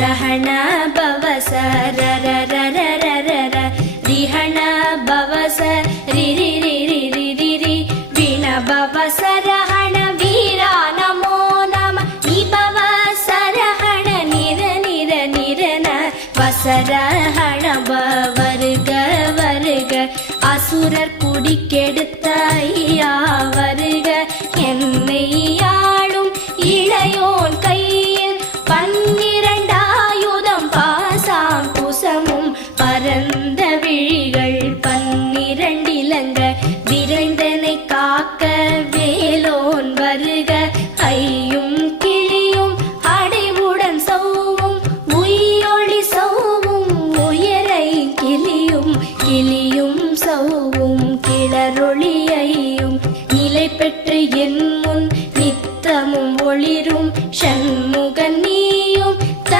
ரஹண பவச ரர ரர ரர ர ரிஹண பவச ரி ரி ரி ரி ரி ரி ரி வீண பவச ரஹண வீரா நமோ நம நி பவச ரஹண நிர நிர நிரன வசரஹண வருக வருக அசுரர் குடிக்கெடுத்த ஐயா